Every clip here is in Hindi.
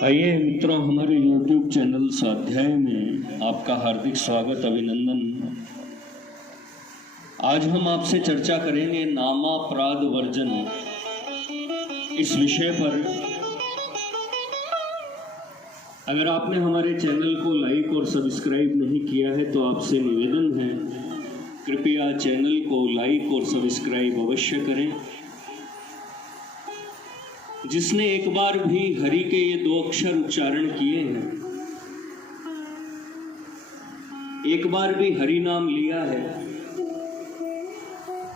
आइए मित्रों, हमारे YouTube चैनल स्वाध्याय में आपका हार्दिक स्वागत, अभिनंदन। आज हम आपसे चर्चा करेंगे नामापराध वर्जन इस विषय पर। अगर आपने हमारे चैनल को लाइक और सब्सक्राइब नहीं किया है तो आपसे निवेदन है, कृपया चैनल को लाइक और सब्सक्राइब अवश्य करें। जिसने एक बार भी हरि के ये 2 अक्षर उच्चारण किए हैं, एक बार भी हरि नाम लिया है,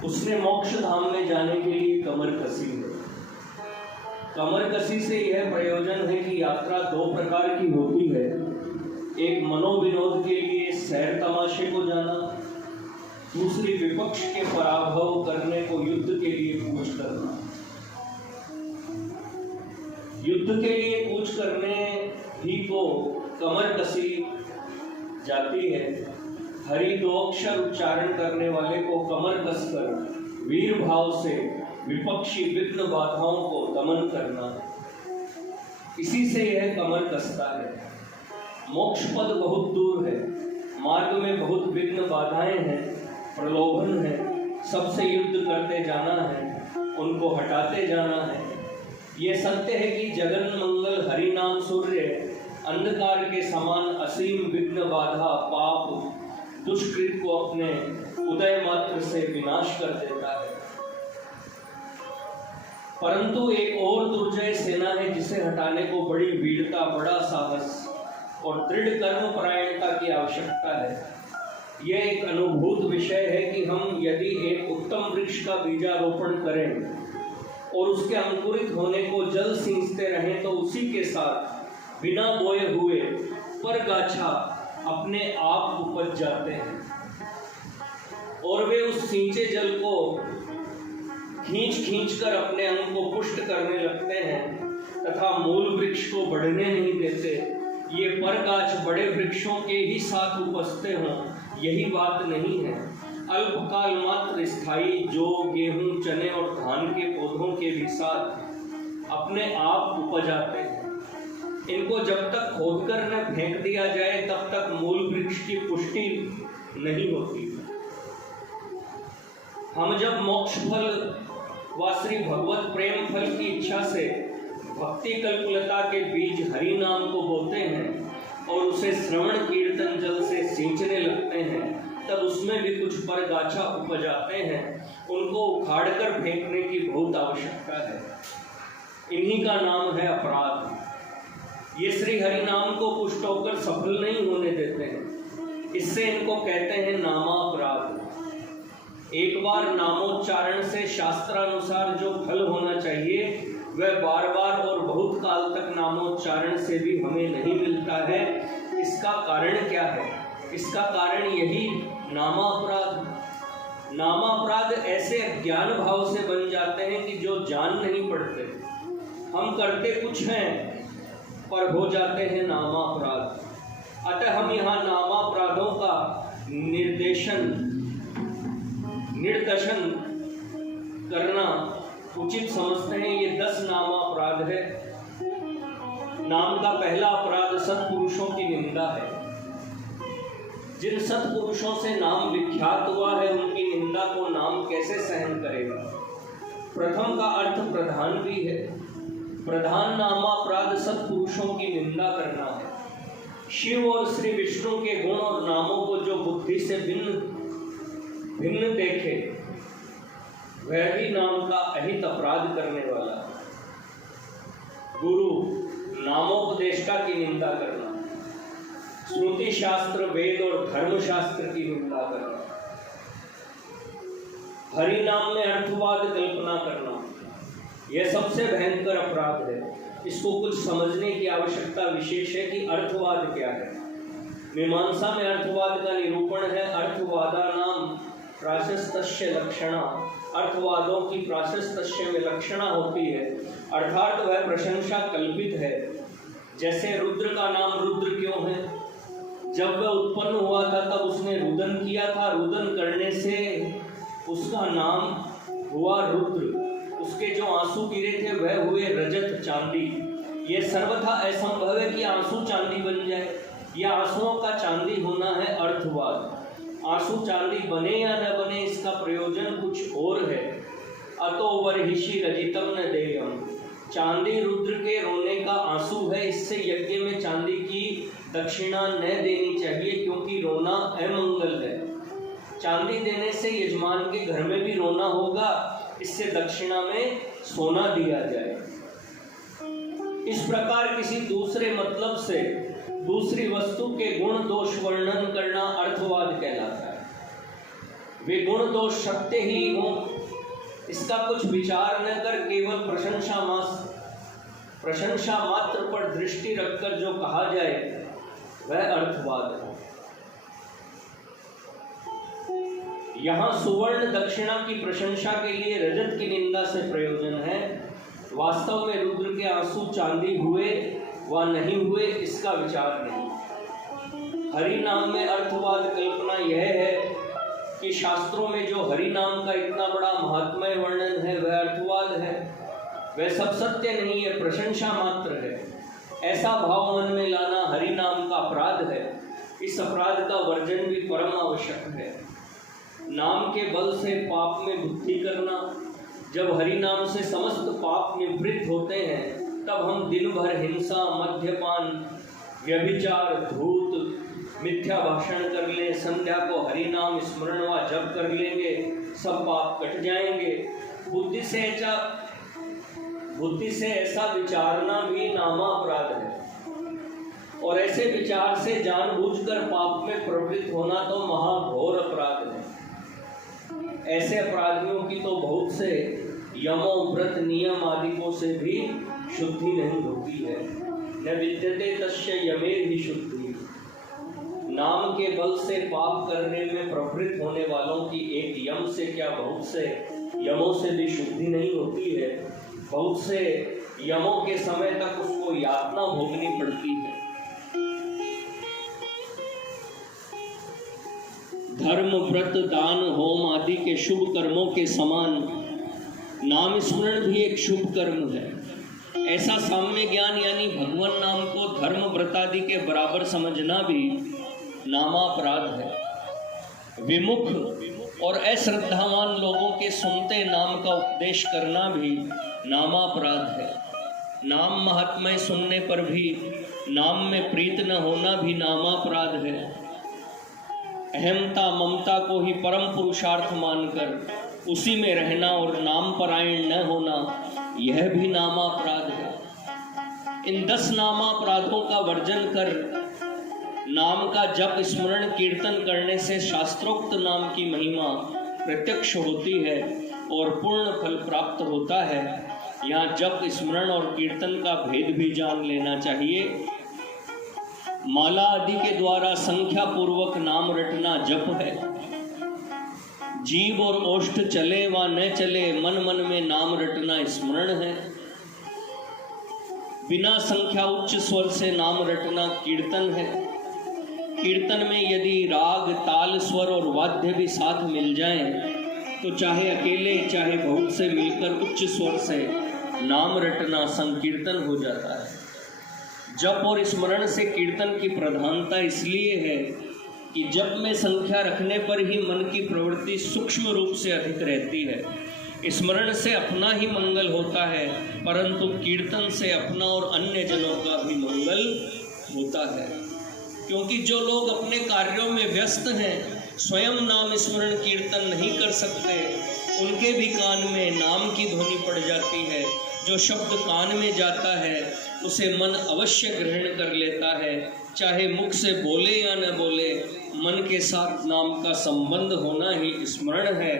उसने मोक्ष धाम में जाने के लिए कमर कसी है। कमर कसी से यह प्रयोजन है कि यात्रा 2 प्रकार की होती है। एक मनोविनोद के लिए सैर तमाशे को जाना, दूसरी विपक्ष के पराभव करने को युद्ध के लिए कूच करना। युद्ध के लिए कूच करने ही को कमर कसी जाती है। हरि 2 अक्षर उच्चारण करने वाले को कमर कसकर वीर भाव से विपक्षी विघ्न बाधाओं को दमन करना, इसी से यह कमर कसता है। मोक्ष पद बहुत दूर है, मार्ग में बहुत विघ्न बाधाएं हैं, प्रलोभन है, सबसे युद्ध करते जाना है, उनको हटाते जाना है। ये सत्य है कि जगन मंगल हरि नाम सूर्य अंधकार के समान असीम विघ्न बाधा पाप दुष्कृत को अपने उदय मात्र से विनाश कर देता है। परंतु एक और दुर्जय सेना है जिसे हटाने को बड़ी वीरता, बड़ा साहस और दृढ़ कर्म परायणता की आवश्यकता है। यह एक अनुभूत विषय है कि हम यदि एक उत्तम वृक्ष का बीजारोपण करें और उसके अंकुरित होने को जल सींचते रहें तो उसी के साथ बिना बोए हुए परगाछा अपने आप उपज जाते हैं और वे उस सींचे जल को खींच कर अपने अंग को पुष्ट करने लगते हैं तथा मूल वृक्ष को बढ़ने नहीं देते। ये परगाछ बड़े वृक्षों के ही साथ उपजते हों, यही बात नहीं है। अल्पकाल मात्र स्थायी जो गेहूं, चने और धान के पौधों के भी साथ अपने आप उपज आते हैं। इनको जब तक खोदकर न फेंक दिया जाए तब तक मूल वृक्ष की पुष्टि नहीं होती। हम जब मोक्ष फल व श्री भगवत प्रेम फल की इच्छा से भक्ति कल्पलता के बीज हरि नाम को बोते हैं और उसे श्रवण कीर्तन जल से सींचने लगते हैं, तब उसमें भी कुछ परगाछा उपज आते हैं। उनको उखाड़कर फेंकने की बहुत आवश्यकता है। इन्हीं का नाम है अपराध। ये श्री हरि नाम को पुष्ट होकर सफल नहीं होने देते हैं, इससे इनको कहते हैं नामापराध। एक बार नामोच्चारण से शास्त्रानुसार जो फल होना चाहिए वह बार बार और बहुत काल तक नामोच्चारण से भी हमें नहीं मिलता है। इसका कारण क्या है? इसका कारण यही नामापराध। नामापराध ऐसे अज्ञान भाव से बन जाते हैं कि जो जान नहीं पड़ते। हम करते कुछ हैं पर हो जाते हैं नामापराध। अतः हम यहाँ नामापराधों का निर्देशन करना उचित समझते हैं। ये 10 नामापराध है। नाम का पहला अपराध सत्पुरुषों की निंदा है। जिन सत्पुरुषों से नाम विख्यात हुआ है उनकी निंदा को नाम कैसे सहन करेगा? प्रथम का अर्थ प्रधान भी है। प्रधान नामापराध सत्पुरुषों की निंदा करना है। शिव और श्री विष्णु के गुण और नामों को जो बुद्धि से भिन्न देखे वह भी नाम का अहित अपराध करने वाला है। गुरु नामोपदेष्टा की निंदा करना, श्रुति शास्त्र वेद और धर्म शास्त्र की निंदा करना, हरि नाम में अर्थवाद कल्पना करना, यह सबसे भयंकर अपराध है। इसको कुछ समझने की आवश्यकता विशेष है कि अर्थवाद क्या है। मीमांसा में अर्थवाद का निरूपण है। अर्थवादा नाम प्राशस्तस्य लक्षणा। अर्थवादों की प्राशस्तस्य में लक्षणा होती है, अर्थात वह प्रशंसा कल्पित है। जैसे रुद्र का नाम रुद्र क्यों है? जब वह उत्पन्न हुआ था तब उसने रुदन किया था। रुदन करने से उसका नाम हुआ रुद्र। उसके जो आंसू गिरे थे वह हुए रजत, चांदी। ये सर्वथा असंभव है कि आंसू चांदी बन जाए। या आंसुओं का चांदी होना है अर्थवाद। आंसू चांदी बने या न बने इसका प्रयोजन कुछ और है। अतो वरहिषि रजितम न देयम। चांदी रुद्र के रोने का आंसू है, इससे यज्ञ में चांदी की दक्षिणा न देनी चाहिए, क्योंकि रोना अमंगल है। चांदी देने से यजमान के घर में भी रोना होगा, इससे दक्षिणा में सोना दिया जाए। इस प्रकार किसी दूसरे मतलब से दूसरी वस्तु के गुण दोष वर्णन करना अर्थवाद कहलाता है। वे गुण दोष सत्य ही हों, इसका कुछ विचार न कर केवल प्रशंसा मात्र पर दृष्टि रखकर जो कहा जाए वह अर्थवाद है। यहाँ सुवर्ण दक्षिणा की प्रशंसा के लिए रजत की निंदा से प्रयोजन है। वास्तव में रुद्र के आंसू चांदी हुए व नहीं हुए इसका विचार नहीं। हरि नाम में अर्थवाद कल्पना यह है कि शास्त्रों में जो हरि नाम का इतना बड़ा महात्म्य वर्णन है वह अर्थवाद है। वह सब सत्य नहीं है, प्रशंसा मात्र है। ऐसा भाव मन में लाना हरि नाम का अपराध है। इस अपराध का वर्जन भी परम आवश्यक है। नाम के बल से पाप में बुद्धि करना। जब हरि नाम से समस्त पाप निवृत्त होते हैं तब हम दिन भर हिंसा, मद्यपान, व्यभिचार, धूर्त, मिथ्या भाषण कर ले, संध्या को हरि नाम स्मरण व जप कर लेंगे, सब पाप कट जाएंगे। बुद्धि से ऐसा विचारना भी नामा अपराध है, और ऐसे विचार से जानबूझकर पाप में प्रवृत्त होना तो महाघोर अपराध है। ऐसे अपराधियों की तो बहुत से यमों, व्रत, नियम आदिकों से भी शुद्धि नहीं होती है। न विद्यते तस्य यमेर ही शुद्धि। नाम के बल से पाप करने में प्रवृत्त होने वालों की एक यम से क्या बहुत से यमों से भी शुद्धि नहीं होती है। बहुत से यमों के समय तक उसको यातना भोगनी पड़ती है। धर्म, व्रत, दान, होम आदि के शुभ कर्मों के समान नाम स्मरण भी एक शुभ कर्म है। ऐसा साम्य ज्ञान यानी भगवान नाम को धर्म, व्रत आदि के बराबर समझना भी नामापराध है। विमुख और अश्रद्धावान लोगों के सुनते नाम का उपदेश करना भी नामापराध है। नाम महात्म्य सुनने पर भी नाम में प्रीत न होना भी नामापराध है। अहमता, ममता को ही परम पुरुषार्थ मानकर उसी में रहना और नाम परायण न होना, यह भी नामापराध है। इन 10 नामापराधों का वर्जन कर नाम का जप, स्मरण, कीर्तन करने से शास्त्रोक्त नाम की महिमा प्रत्यक्ष होती है और पूर्ण फल प्राप्त होता है। यहाँ जप, स्मरण और कीर्तन का भेद भी जान लेना चाहिए। माला आदि के द्वारा संख्या पूर्वक नाम रटना जप है। जीव और ओष्ठ चले व न चले, मन मन में नाम रटना स्मरण है। बिना संख्या उच्च स्वर से नाम रटना कीर्तन है। कीर्तन में यदि राग, ताल, स्वर और वाद्य भी साथ मिल जाएं, तो चाहे अकेले चाहे बहुत से मिलकर उच्च स्वर से नाम रटना संकीर्तन हो जाता है। जप और स्मरण से कीर्तन की प्रधानता इसलिए है कि जप में संख्या रखने पर ही मन की प्रवृत्ति सूक्ष्म रूप से अधिक रहती है। स्मरण से अपना ही मंगल होता है, परंतु कीर्तन से अपना और अन्य जनों का भी मंगल होता है। क्योंकि जो लोग अपने कार्यों में व्यस्त हैं, स्वयं नाम स्मरण कीर्तन नहीं कर सकते, उनके भी कान में नाम की ध्वनि पड़ जाती है। जो शब्द कान में जाता है उसे मन अवश्य ग्रहण कर लेता है, चाहे मुख से बोले या न बोले, मन के साथ नाम का संबंध होना ही स्मरण है।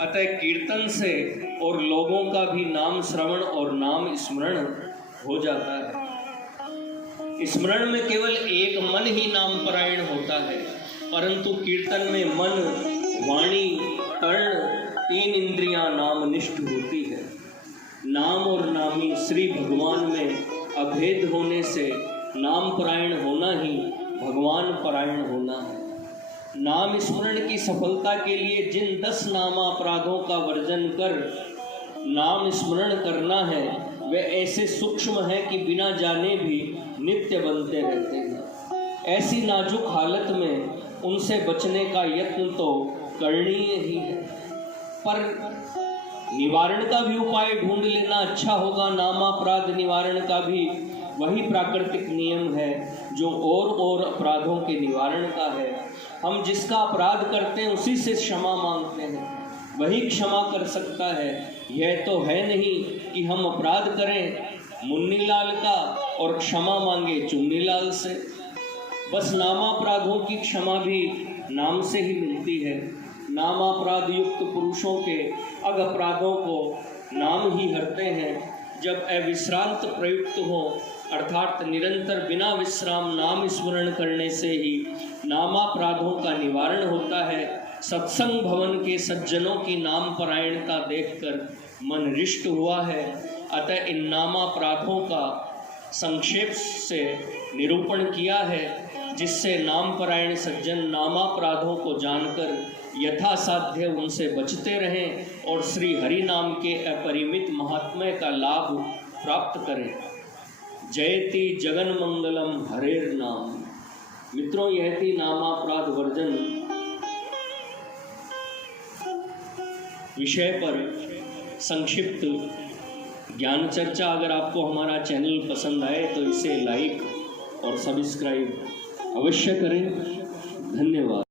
अतः कीर्तन से और लोगों का भी नाम श्रवण और नाम स्मरण हो जाता है। स्मरण में केवल एक मन ही नाम परायण होता है, परंतु कीर्तन में मन, वाणी, कर्ण, 3 इंद्रियां नामनिष्ठ होती है। नाम और नामी श्री भगवान में अभेद होने से नाम परायण होना ही भगवान परायण होना है। नाम स्मरण की सफलता के लिए जिन 10 नामापराधों का वर्जन कर नाम स्मरण करना है, वे ऐसे सूक्ष्म हैं कि बिना जाने भी नित्य बनते रहते हैं। ऐसी नाजुक हालत में उनसे बचने का यत्न तो करणीय ही है, पर निवारण का भी उपाय ढूंढ लेना अच्छा होगा। नामापराध निवारण का भी वही प्राकृतिक नियम है जो और अपराधों के निवारण का है। हम जिसका अपराध करते हैं उसी से क्षमा मांगते हैं, वही क्षमा कर सकता है। यह तो है नहीं कि हम अपराध करें मुन्नीलाल का और क्षमा मांगे चुन्नीलाल से। बस नामापराधों की क्षमा भी नाम से ही मिलती है। नामापराध युक्त पुरुषों के अग अपराधों को नाम ही हरते हैं। जब अविश्रांत प्रयुक्त हो अर्थात निरंतर बिना विश्राम नाम स्मरण करने से ही नामापराधों का निवारण होता है। सत्संग भवन के सज्जनों की नाम परायणता देखकर मन रिष्ट हुआ है। अतः इन नामापराधों का संक्षेप से निरूपण किया है, जिससे नाम परायण सज्जन नामापराधों को जानकर यथासाध्य उनसे बचते रहें और श्री हरि नाम के अपरिमित महात्म्य का लाभ प्राप्त करें। जयति जगन मंगलम हरेर नाम। मित्रों, यह थी नामापराध वर्जन विषय पर संक्षिप्त ज्ञान चर्चा। अगर आपको हमारा चैनल पसंद आए तो इसे लाइक और सब्सक्राइब अवश्य करें। धन्यवाद।